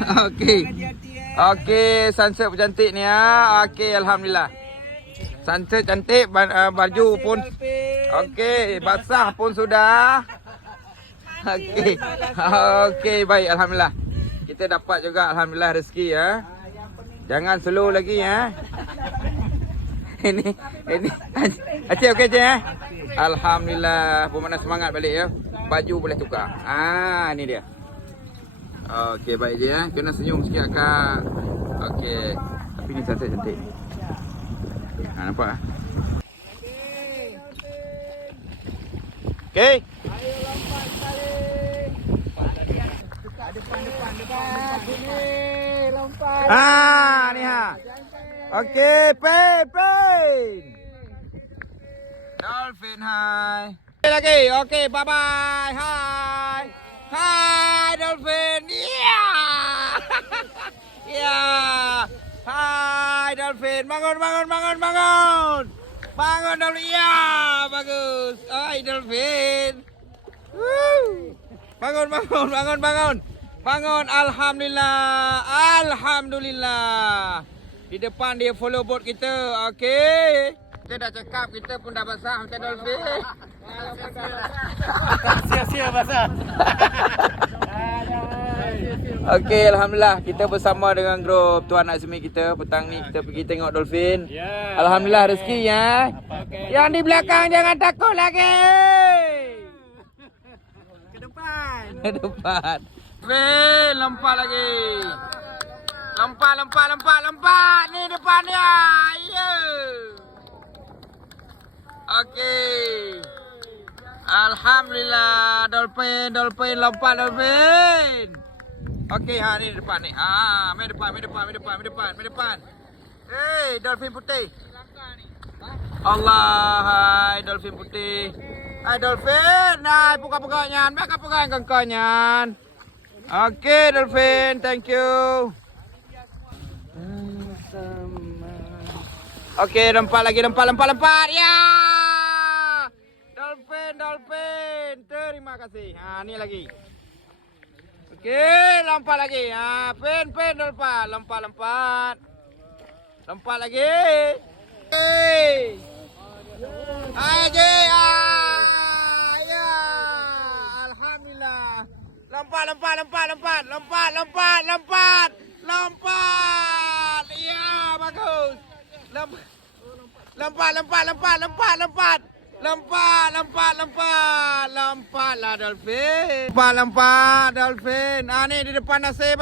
Okey. Okey, sunset cantik ni ya. Okey, alhamdulillah. Sunset cantik, baju pun okey, basah pun sudah. Okey. Okey, baik, alhamdulillah. Kita dapat juga alhamdulillah rezeki ya. Jangan slow lagi ya. Ini Aceh okey je ya. Alhamdulillah, bermakna semangat balik ya. Baju boleh tukar. Ni dia. Okey, baik je ya. Kena senyum sikit akak. Okey. Tapi ni cantik. Nampak? Okey. Ayo lompat sekali. Depan. Sini lompat. Ni ha. Okey, pen. Dolphin hai. Lagi. Okey, bye-bye. Hai Dolphin. Ya. Hai Dolphin. Bangun. Bangun Dolphin. Ya, bagus. Hai Dolphin. Bangun. Alhamdulillah. Di depan dia follow boat kita. Okey. Kita dah cakap kita pun dah basah macam Dolphin. Sia-sia basah. Okey, alhamdulillah kita bersama dengan grup Tuan Azmi kita petang ni kita pergi tengok Dolphin. Alhamdulillah rezeki ya. Yang di belakang jangan takut lagi. Ke depan. Dolphin lompat lagi. Lompat. Ni depan dia. Ya. Okey. Alhamdulillah Dolphin lompat Dolphin. Okey, ni depan ni. Main depan. Hey, Dolphin putih. Allah, hai Dolphin putih. Hai Dolphin, buka-bukanya, buka-bukaan kengkanya. Okey Dolphin, thank you. Okey, lompat. Ya. Dolphin. Terima kasih. Ni lagi. Okey, lompat lagi. Pen lompat. Lompat lagi. Aje. Ya. Alhamdulillah. Lompat. Ya, bagus. Lompat. Lompatlah Dolphin. Lompat Dolphin. Ni di depan nasib.